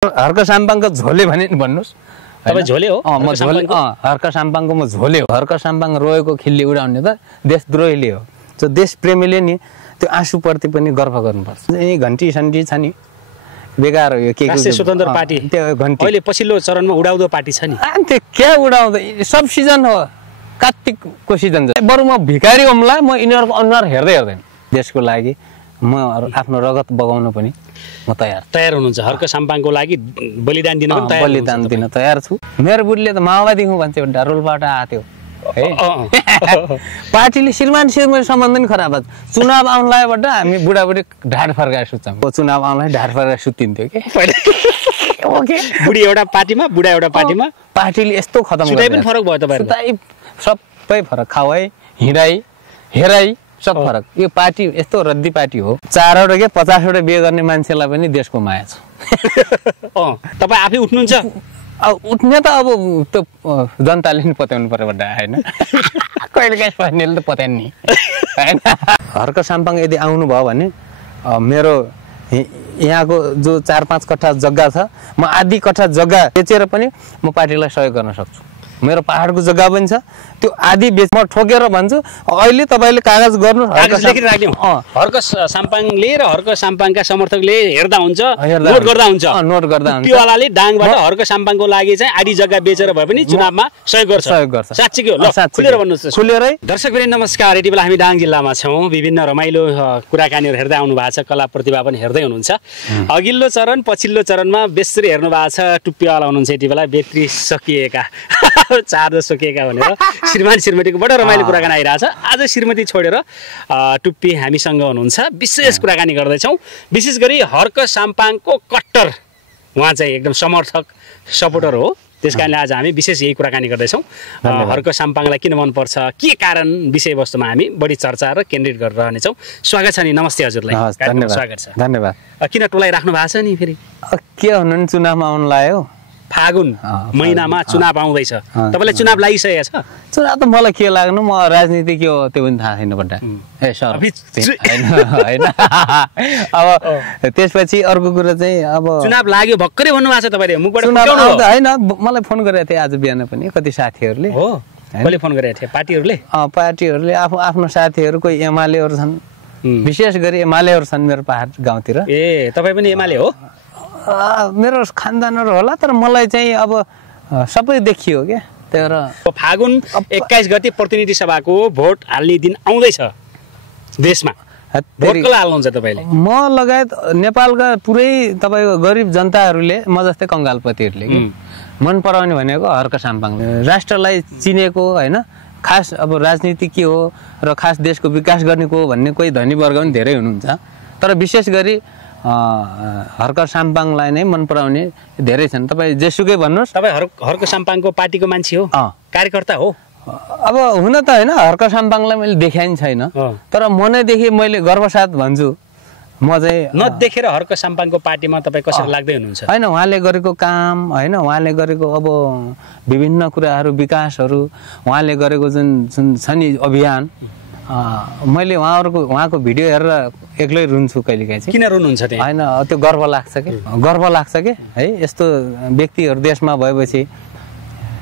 हर्क साम्पाङको झोले भने नि भन्नुहोस्। तपाईँ झोले हो? म झोले। हर्क साम्पाङको म झोले हो। हर्क साम्पाङ रोएको खिल्ली उडाउने त देशद्रोहीले हो। जो देश प्रेमीले नि त्यो आँसुप्रति पनि गर्व गर्नुपर्छ। यी घन्टी सन्टी छ नि बेकार हो यो के राष्ट्रिय स्वतन्त्र पार्टी त्यो घन्टी अहिले पछिल्लो चरणमा उडाउँदो पार्टी छ नि। त्यो क्या उडाउँदै सब सिजन हो कार्तिकको सिजन छ। बरु म भिखारी हुम्ला म यिनीहरूको अनुहार हेर्दै हेर्दैन। देशको लागि म आफ्नो रगत बगाउन पनि म तयार हुनुहुन्छ। हर्क साम्पाङको लागि बलिदान दिन पनि तयार बलिदान दिन तयार छु। मेरो बुढीले त माओवादीको भन्छ एउटा रोलबाट आएको है। पार्टीले श्रीमान सम्बन्ध नि खराब छ। चुनाव आउन लागेबाट हामी बुढाबुढी ढाड फर्काएर सुत्छौँ। चुनाव आउनलाई ढाड फर्काएर सुतिन्थ्यो कि ओके। बुढी एउटा पार्टीमा बुढा एउटा पार्टीमा पार्टीले यस्तो खतम सुताइ पनि फरक भयो तपाईहरुको। सबै फरक खावाई हिँडाई हेराई सब फरक। यो पार्टी यस्तो रद्दी पार्टी हो। 4 वटा के 50 वटा बिहे गर्ने मान्छेलाई पनि देशको माया छ। तपाईँ आफै उठ्नुहुन्छ? उठ्ने त अब त्यो जनताले नि पत्याउनु पर्यो बड्डा हैन। कहिले काहीँ पर्नेले त पत्याउनु नि हैन। हर्क साम्पाङ यदि आउनु भयो भने मेरो यहाँको जो 4-5 कट्ठा जग्गा छ म आधी कट्ठा जग्गा बेचेर पनि म पार्टीलाई सहयोग गर्न सक्छु। मेरो पहाडको जग्गा पनि छ त्यो आधी बेच म ठोकेर भन्छु अहिले तपाईले कागज गर्नु हर्क साम्पाङले र हर्क साम्पाङका समर्थकले हेर्दा हुन्छ नोट गर्दा हुन्छ पिवालाले डाङबाट हर्क साम्पाङको लागि चाहिँ आधी जग्गा बेचेर भए पनि चुनावमा सहयोग गर्छ। साच्चै के हो? ल खुलेर भन्नुहोस्। खुलेरै। दर्शकवृन्द नमस्कार। यति बेला हामी डाङ जिल्लामा छौँ। विभिन्न रमाइलो कुराकानीहरू हेर्दै आउनु भएको छ। कला प्रतिभा पनि हेर्दै हुनुहुन्छ। अघिल्लो चरण पछिल्लो चरणमा बेसरी हेर्नु भएको छ। टुप्पीवाला हुनुहुन्छ यति बेला बेत्री सकिएका चार्ज सकिएका भनेर श्रीमान श्रीमतीको बडो रमाइलो कुराकानी आइरहेछ। आज श्रीमती छोडेर टुप्पी हामीसँग हुनुहुन्छ। विशेष कुराकानी गर्दैछौँ। विशेष गरी हर्क साम्पाङको कट्टर उहाँ चाहिँ एकदम समर्थक सपोर्टर हो। त्यस कारणले आज हामी विशेष यही कुराकानी गर्दैछौँ। हर्क साम्पाङलाई किन मनपर्छ के कारण विषयवस्तुमा हामी बढी चर्चा र केन्द्रित गरिरहनेछौँ। स्वागत छ नि। नमस्ते हजुरलाई। स्वागत छ। धन्यवाद। किन टोलाइ राख्नु भएको छ नि फेरि? के भन्नु नि चुनावमा आउनु लाग्यो। फागुन महिनामा चुनाव आउँदैछ। तपाईँलाई चुनाव लागिसकेको छ? चुनाव त मलाई के लाग्नु म राजनीति के हो त्यो पनि थाहा छैन बड्डा। ए सर हैन। अब त्यसपछि अर्को कुरा चाहिँ अब चुनाव लाग्यो भर्खरै भन्नु भएको छ तपाईँले मुखबाट हैन। मलाई फोन गरेको थिए आज बिहान पनि कति साथीहरूले। हो कसले फोन गरेको थियो? पार्टीहरूले? पार्टीहरूले आफ्नो साथीहरू कोही एमालेहरू छन्। विशेष गरी एमालेहरू छन् मेरो पहाड गाउँतिर। ए तपाईँ पनि एमाले हो? मेरो खानदानहरू होला तर मलाई चाहिँ अब सबै देखियो क्या। त्यही फागुन 21 गते प्रतिनिधि सभाको भोट हाल्ने दिन आउँदैछ देशमा। भोट कसलाई हाल्नुहुन्छ तपाईँले? म लगायत नेपालका पुरै तपाईँको गरिब जनताहरूले म जस्तै कङ्गालपतिहरूले मन पराउने भनेको हर्क साम्पाङ। राष्ट्रलाई चिनेको होइन खास अब राजनीति के हो र खास देशको विकास गर्ने को भन्ने कोही धनी वर्ग पनि धेरै हुनुहुन्छ तर विशेष गरी हर्क साम्पाङलाई नै मन पराउने धेरै छन्। तपाईँ जेसुकै भन्नुहोस्। तपाईँ हर्क साम्पाङको पार्टीको मान्छे हो? कार्यकर्ता हो? अब हुन त होइन हर्क साम्पाङलाई मैले देखाइन छैन तर मनैदेखि मैले गर्वसाथ भन्छु म चाहिँ नदेखेर हर्क साम्पाङको पार्टीमा तपाईँ कसरी लाग्दै हुनुहुन्छ? होइन उहाँले गरेको काम होइन उहाँले गरेको अब विभिन्न कुराहरू विकासहरू उहाँले गरेको जुन छ नि अभियान मैले उहाँको भिडियो हेरेर एक्लै रुन्छु कहिलेकाहीँ चाहिँ। किन रुनुहुन्छ? होइन त्यो गर्व लाग्छ कि है यस्तो व्यक्तिहरू देशमा भएपछि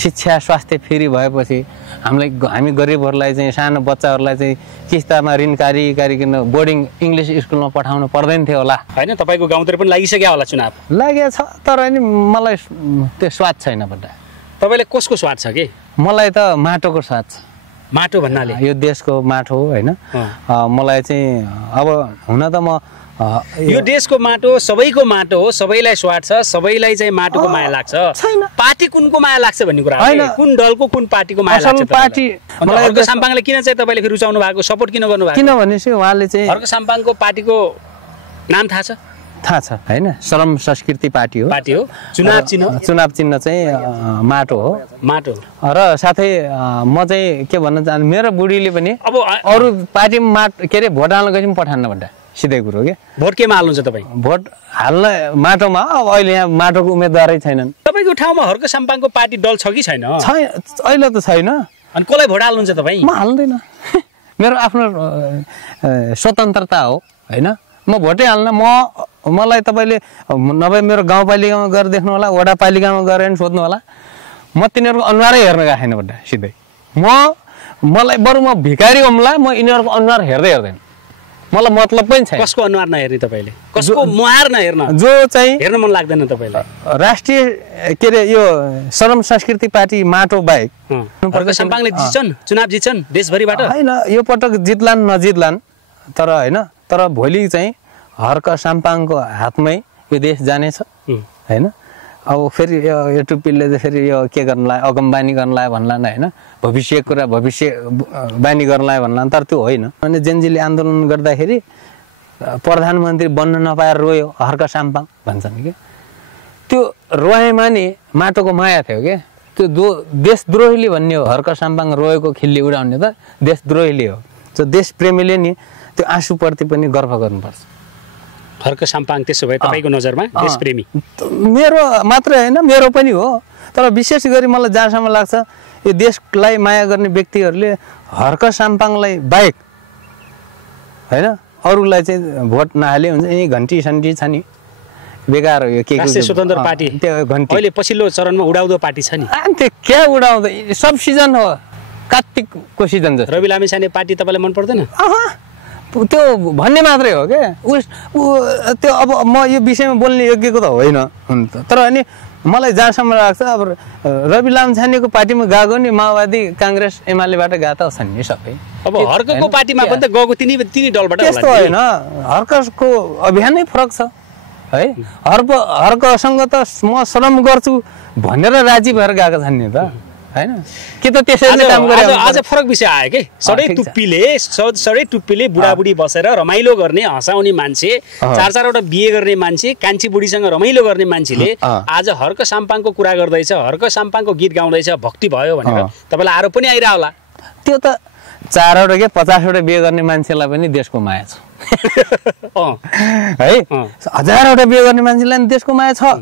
शिक्षा स्वास्थ्य फ्री भएपछि हामी गरिबहरूलाई चाहिँ सानो बच्चाहरूलाई चाहिँ किस्तामा ऋण कारिकन बोर्डिङ इङ्ग्लिस स्कुलमा पठाउनु पर्दैन थियो होला। होइन तपाईँको गाउँतिर पनि लागिसक्यो होला चुनाव? लागेको छ तर नि मलाई त्यो स्वाद छैन बड्डा। तपाईँलाई कसको स्वाद छ कि? मलाई त माटोको स्वाद छ। माटो भन्नाले यो देशको माटो हो होइन। मलाई चाहिँ अब हुन त म यो देशको माटो सबैको माटो हो। सबैलाई स्वाद छ। सबैलाई चाहिँ माटोको माया लाग्छ। पार्टी कुनको माया लाग्छ भन्ने कुरा होइन। कुन दलको कुन पार्टीको माया लाग्छ? पार्टी मलाई हर्क साम्पाङले किन चाहिँ तपाईँले फेरि रुचाउनु भएको सपोर्ट किन गर्नु भएको? किनभने चाहिँ उहाँले चाहिँ हर्क साम्पाङको पार्टीको नाम थाहा छ? थाहा छ होइन। श्रम संस्कृति पार्टी हो। चुनाव चिन्ह चाहिँ माटो हो। माटो र साथै म चाहिँ के भन्न चाहन्छु मेरो बुढीले पनि अब अरू पार्टीमा के अरे भोट हाल्न गएपछि पनि पठान्न भन्दा सिधै कुरो के। भोट केमा हाल्नुहुन्छ तपाईँ? भोट हाल्न माटोमा। अब अहिले यहाँ माटोको उम्मेदवारै छैनन्। तपाईँको ठाउँमा हर्क साम्पाङको पार्टी दल छ कि छैन? अहिले त छैन। अनि कसलाई भोट हाल्नुहुन्छ तपाईँ? म हाल्दैन। मेरो आफ्नो स्वतन्त्रता हो होइन। म म भोटै हाल्न मलाई तपाईँले नभए मेरो गाउँपालिकामा गएर देख्नु होला वडापालिकामा गएर पनि सोध्नु होला म तिनीहरूको अनुहारै हेर्न गएको छैन बड्डा सिधै मलाई बरु म भिखारी होमला म यिनीहरूको अनुहार हेर्दैन मलाई मतलब पनि छैन कसको अनुहार नहेर्ने तपाईले कसको मुहार नहेर्न जो चाहिँ हेर्न मन लाग्दैन तपाईलाई राष्ट्रिय के अरे यो श्रम संस्कृति पार्टी माटो बाहेक हर्क साम्पाङले जित्छन् चुनाव जित्छन् देशभरिबाट हैन यो पटक जित्लान् नजित्लान् तर हैन तर भोलि चाहिँ हर्क साम्पाङको हातमै यो देश जानेछ हैन अब फेरि यो टुप्पीले चाहिँ फेरि यो के गर्नलाई अगमबानी गर्नलाई भन्लान् हैन भविष्य कुरा भविष्य बानी गर्नलाई भन्लान् तर त्यो होइन अनि जेनजीले आन्दोलन गर्दाखेरि प्रधानमन्त्री बन्न नपाएर रोयो हर्क साम्पाङ भन्छन् के त्यो रोएमा नि माटोको माया थियो के त्यो देशद्रोहीले भन्ने हो हर्क साम्पाङ रोएको खिल्ली उडाउने त देशद्रोहीले हो त्यो देशप्रेमीले नि त्यो आँसुप्रति पनि गर्व गर्नुपर्छ हर्क साम्पाङ त्यसो भए तपाईको नजरमा देशप्रेमी मेरो मात्र हैन मेरो पनि हो तर विशेष गरी मलाई जहाँसम्म लाग्छ यो देशलाई माया गर्ने व्यक्तिहरूले हर्क साम्पाङलाई बाहेक हैन अरूलाई चाहिँ भोट नहाले हुन्छ यही घन्टी सन्टी छ नि बेकार हो यो के राष्ट्रिय स्वतन्त्र पार्टी त्यो घन्टी अहिले पछिल्लो चरणमा उडाउँदो पार्टी छ नि त्यो क्या उडाउँदै सब सिजन हो कार्तिकको सिजन जस्तो रवि लामिछाने पार्टी तपाईलाई मन पर्दैन त्यो भन्ने मात्रै हो क्या त्यो अब म यो विषयमा बोल्ने योग्यको त होइन हुन त तर अनि मलाई जहाँसम्म लाग्छ अब रवि लामिछानेको पार्टीमा गएको नि माओवादी काङ्ग्रेस एमालेबाट गएको त छन् नि सबै अब हर्कको पार्टीमा पनि त गएको तिनी दलबाट त्यस्तो होइन हर्कको अभियानै फरक छ है हर्कसँग त म श्रम गर्छु भनेर राजी भएर गएको छन् नि त हैन के त त्यसैले काम गरे आज फरक विषय आयो के सडै टुप्पीले बुढाबुढी बसेर रमाइलो गर्ने हँसाउने मान्छे चारवटा बिहे गर्ने मान्छे कान्छी बुढीसँग रमाइलो गर्ने मान्छेले आज हर्क साम्पाङको कुरा गर्दैछ हर्क साम्पाङको गीत गाउँदैछ भक्ति भयो भनेर तपाईलाई आरोप पनि आइरा होला त्यो त 4वटा के 50वटा बिहे गर्ने मान्छेलाई पनि देशको माया छ है 1000वटा बिहे गर्ने मान्छेलाई पनि देशको माया छ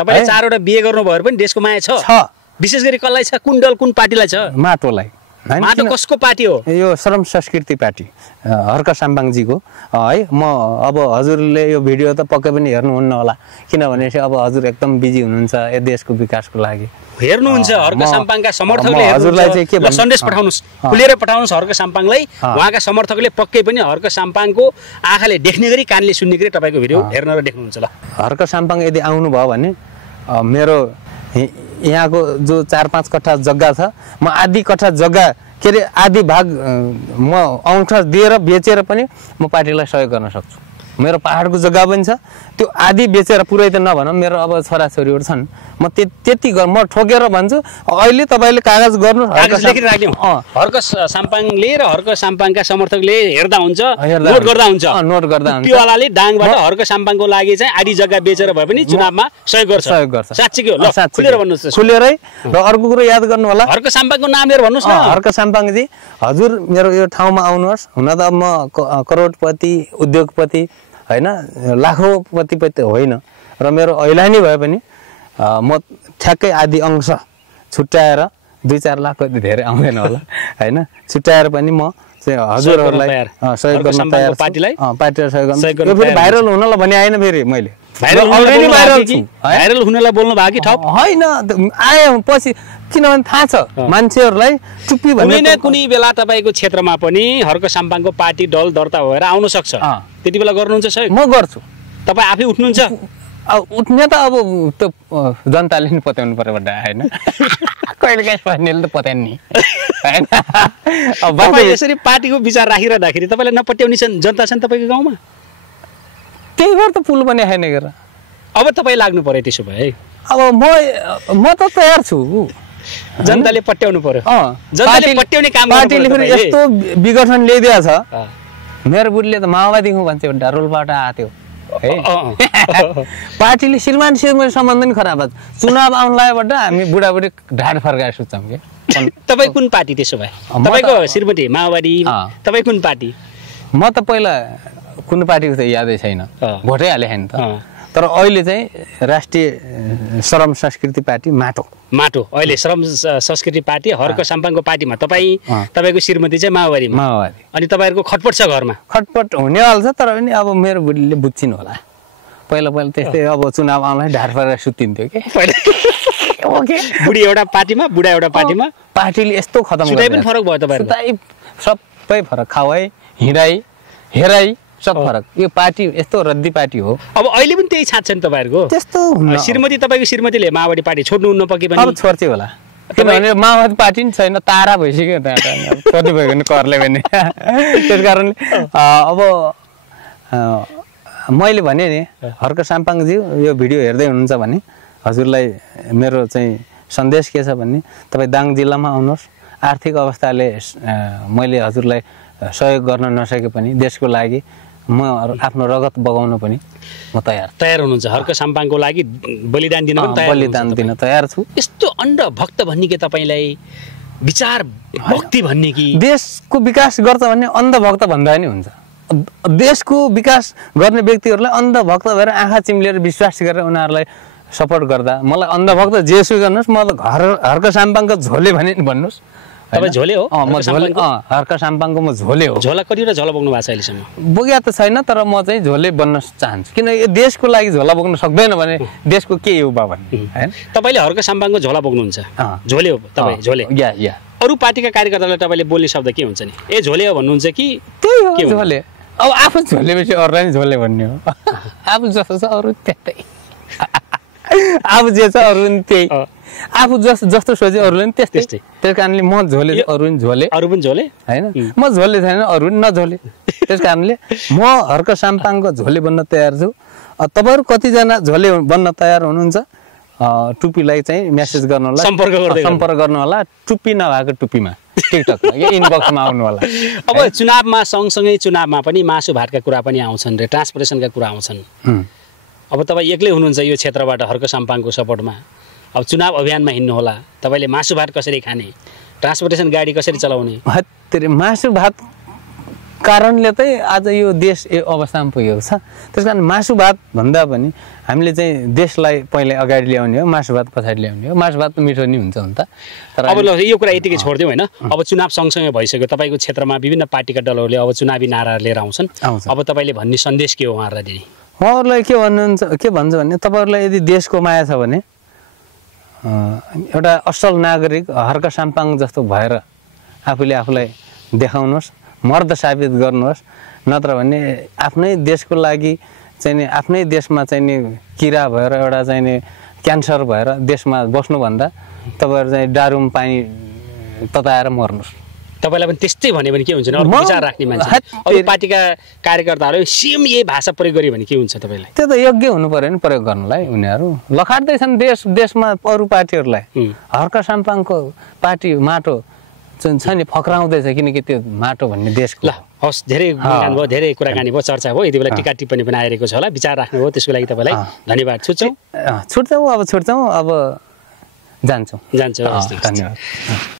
तपाईले 4वटा बिहे गर्नु भएर पनि देशको माया छ विशेष गरी कसलाई छ कुन दल कुन पार्टीलाई छ माटोलाई माटो कसको पार्टी हो यो श्रम संस्कृति पार्टी हर्क साम्पाङजीको है म अब हजुरले यो भिडियो त पक्कै पनि हेर्नुहुन्न होला किनभने अब हजुर एकदम बिजी हुनुहुन्छ यो देशको विकासको लागि हेर्नुहुन्छ हर्क साम्पाङका समर्थकले हजुरलाई चाहिँ के सन्देश पठाउनुस् खुलेर पठाउनुस् हर्क साम्पाङलाई उहाँका समर्थकले पक्कै पनि हर्क साम्पाङको आँखाले देख्ने गरी कानले सुन्ने गरी तपाईको भिडियो हेर्न र देख्नुहुन्छ ल हर्क साम्पाङ यदि आउनु भयो भने मेरो यहाँको जो 4-5 कट्ठा जग्गा छ म आधी कट्ठा जग्गा के अरे आधी भाग म औँठा दिएर बेचेर पनि म पार्टीलाई सहयोग गर्न सक्छु मेरो पहाडको जग्गा पनि छ त्यो आधी बेचेर पुरै त नभनौँ मेरो अब छोराछोरीहरू छन् म त्यति म ठोकेर भन्छु अहिले तपाईले कागज गर्नु हर्क साम्पाङले र हर्क साम्पाङका समर्थकले हेर्दा हुन्छ नोट गर्दा हुन्छ पिवालाले डाङबाट हर्क साम्पाङको लागि चाहिँ आधी जग्गा बेचेर भए पनि चुनावमा सहयोग गर्छ साच्चै के हो ल खुलेर भन्नुस् खुलेरै र अर्को कुरो याद गर्नु होला हर्क साम्पाङको नाम लिएर भन्नुस् न हर्क साम्पाङजी हजुर मेरो यो ठाउँमा आउनुहोस् हुन त म करोडपति उद्योगपति हैन लाखौँपति होइन र मेरो ऐलानी भए पनि म ठ्याक्कै आधी अंश छुट्याएर 2-4 लाख कति धेरै आउँदैन होला हैन छुट्याएर पनि म चाहिँ हजुरहरूलाई सहयोग गर्न तयार पार्टीलाई सहयोग गर्न यो फेरि भाइरल हुनलाई भने आएन फेरि मैले भाइरल हुनलाई बोल्नु भएको कि ठप हैन आए पछि किनभने थाहा छ मान्छेहरूलाई टुप्पी भन्ने कुनै बेला तपाईको क्षेत्रमा पनि हर्क साम्पाङको पार्टी दल दर्ता भएर आउन सक्छ त्यति बेला गर्नुहुन्छ सहयोग म गर्छु तपाई आफै उठ्नुहुन्छ उठ्ने त अब त्यो जनताले नि पत्याउनु पर्यो बड्डा हैन कहिले काहीँ पत्याउनु त पत्याउनु नि हैन अब तपाई यसरी पार्टीको विचार राखिरहँदाखेरि तपाईलाई नपट्याउने जनता छन् तपाईको गाउँमा त्यही भएर त पुल पनि हैन गर अब तपाई लाग्नु पर्यो त्यसो भए अब म त तयार छु जनताले पट्याउनु पर्यो जनताले पट्याउने काम पार्टीले पनि यस्तो विघटन ल्याइदिया छ मेरो बुढीले त माओवादी हो भन्छ एउटा रोलबाट आथ्यो है पार्टीले श्रीमान सम्बन्ध नि खराब छ चुनाव आउन लागेबाट हामी बुढाबुढी ढाड फर्काएर सुत्छौँ के तपाई कुन पार्टी त्यसो भए तपाईको श्रीमती माओवादी तपाई कुन पार्टी म त पहिला कुन पार्टीको त यादै छैन भोटै हाले हैन त तर अहिले चाहिँ राष्ट्रिय श्रम संस्कृति पार्टी माटो अहिले श्रम संस्कृति पार्टी हर्क साम्पाङको पार्टीमा तपाईँको श्रीमती चाहिँ माओवादीमा अनि तपाईँहरूको खटपट छ घरमा खटपट हुनेवाला छ तर पनि अब मेरो बुढीले बुझ्छिन् होला पहिला त्यस्तै अब चुनाव आउँदा ढाड परेर सुतिन्थ्यो कि ओके बुढी एउटा पार्टीमा बुढा एउटा पार्टीमा पार्टीले यस्तो खतम सुताइ पनि फरक भयो तपाईँहरू सबै फरक खावाई हिँडाइ हेराइ सब फरक यो पार्टी यस्तो रद्दी पार्टी हो अब अहिले पनि त्यही छान्छ नि तपाईँहरूको त्यस्तो श्रीमती तपाईँको श्रीमतीले माओवादी पार्टी छोड्नुहुन्न पक्कै पनि अब छोड्छ होला किनभने माओवादी पार्टी नि छैन तारा भइसक्यो छोड्नु भयो भने करले भने त्यस कारणले अब मैले भने नि हर्क साम्पाङज्यू यो भिडियो हेर्दै हुनुहुन्छ भने हजुरलाई मेरो चाहिँ सन्देश के छ भने तपाईँ दाङ जिल्लामा आउनुहोस् आर्थिक अवस्थाले मैले हजुरलाई सहयोग गर्न नसके पनि देशको लागि म आफ्नो रगत बगाउन पनि म तयार हुनुहुन्छ हर्क साम्पाङको लागि बलिदान दिन पनि बलिदान दिन तयार छु यस्तो अन्धभक्त भन्ने के तपाईँलाई विचार भक्ति भन्ने कि देशको विकास गर्छ भन्ने अन्धभक्त भन्दा नि हुन्छ देशको विकास गर्ने व्यक्तिहरूलाई अन्धभक्त भएर आँखा चिम्लेर विश्वास गरेर उनीहरूलाई सपोर्ट गर्दा मलाई अन्धभक्त जेसु गर्नुहोस् म त हर्क साम्पाङको झोले भने भन्नुहोस् तपाईँ झोले हो म झोले हर्क साम्पाङको म झोले हो झोला कतिवटा झोला बोक्नु भएको छ अहिलेसम्म बोक्या त छैन तर म चाहिँ झोले बन्न चाहन्छु किन यो देशको लागि झोला बोक्न सक्दैन भने देशको के हो बा भन्ने हैन तपाईँले हर्क साम्पाङको झोला बोक्नुहुन्छ झोले हो तपाईँ झोले या अरू पार्टीका कार्यकर्तालाई तपाईँले बोल्ने शब्द के हुन्छ नि ए झोले हो भन्नुहुन्छ कि त्यही हो झोले अब आफू झोलेपछि अरूलाई नि झोले भन्ने हो आफू जस्तो छ अरू त्यस्तै आफू जे छ अरू पनि त्यही आफू जस्तो सोचे अरूले पनि त्यस्तै त्यस कारणले म झोले अरू पनि झोले होइन म झोले छैन अरू पनि नझोले त्यस कारणले म हर्क साम्पाङको झोले बन्न तयार छु तपाईँहरू कतिजना झोले बन्न तयार हुनुहुन्छ टुपीलाई चाहिँ मेसेज गर्नु होला सम्पर्क गर्नु होला टुप्पी नभएको टुप्पीमा टिकटकमा या इनबक्समा आउनु होला अब चुनावमा सँगसँगै चुनावमा पनि मासु भातका कुरा पनि आउँछन् रे ट्रान्सपोर्टेसनका कुरा आउँछन् अब तपाईँ एक्लै हुनुहुन्छ यो क्षेत्रबाट हर्क साम्पाङको सपोर्टमा अब चुनाव अभियानमा हिँड्नु होला तपाईँले मासु भात कसरी खाने ट्रान्सपोर्टेसन गाडी कसरी चलाउने मासु भात कारणले चाहिँ आज यो देश यो अवस्थामा पुगेको छ त्यस कारण मासु भात भन्दा पनि हामीले चाहिँ देशलाई पहिले अगाडि ल्याउने हो मासु भात पछाडि ल्याउने हो मासु भात त मिठो नि हुन्छ नि त तर अब यो कुरा यतिकै छोडिदिउँ होइन अब चुनाव सँगसँगै भइसक्यो तपाईँको क्षेत्रमा विभिन्न पार्टीका दलहरूले अब चुनावी नाराहरू लिएर आउँछन् अब तपाईँले भन्ने सन्देश के हो उहाँहरूलाई दिने उहाँहरूलाई के भन्छ भने तपाईँहरूलाई यदि देशको माया छ भने एउटा असल नागरिक हर्क साम्पाङ जस्तो भएर आफूलाई देखाउनुहोस् मर्द साबित गर्नुहोस् नत्र भने आफ्नै देशको लागि चाहिँ नि आफ्नै देशमा चाहिँ नि किरा भएर एउटा चाहिँ नि क्यान्सर भएर देशमा बस्नुभन्दा तपाईँहरू चाहिँ डारुम पानी तताएर मर्नुहोस् तपाईँलाई पनि त्यस्तै भन्यो भने के हुन्छ अर्को विचार राख्ने मान्छे अरू पार्टीका कार्यकर्ताहरू सेम यही भाषा प्रयोग गर्यो भने के हुन्छ तपाईँलाई त्यो त योग्य हुनु पर्यो नि प्रयोग गर्नलाई उनीहरू लखाड्दैछन् देशमा अरू पार्टीहरूलाई हर्क साम्पाङको पार्टी माटो छ नि फक्राउँदैछ किनकि त्यो माटो भन्ने देशको ल हस् धेरै ज्ञान भयो धेरै कुराकानी भयो चर्चा भयो यति बेला टिका टिप्पणी पनि आइरहेको छ होला विचार राख्नुभयो त्यसको लागि तपाईँलाई धन्यवाद छुट्छौँ अब जान्छौँ धन्यवाद।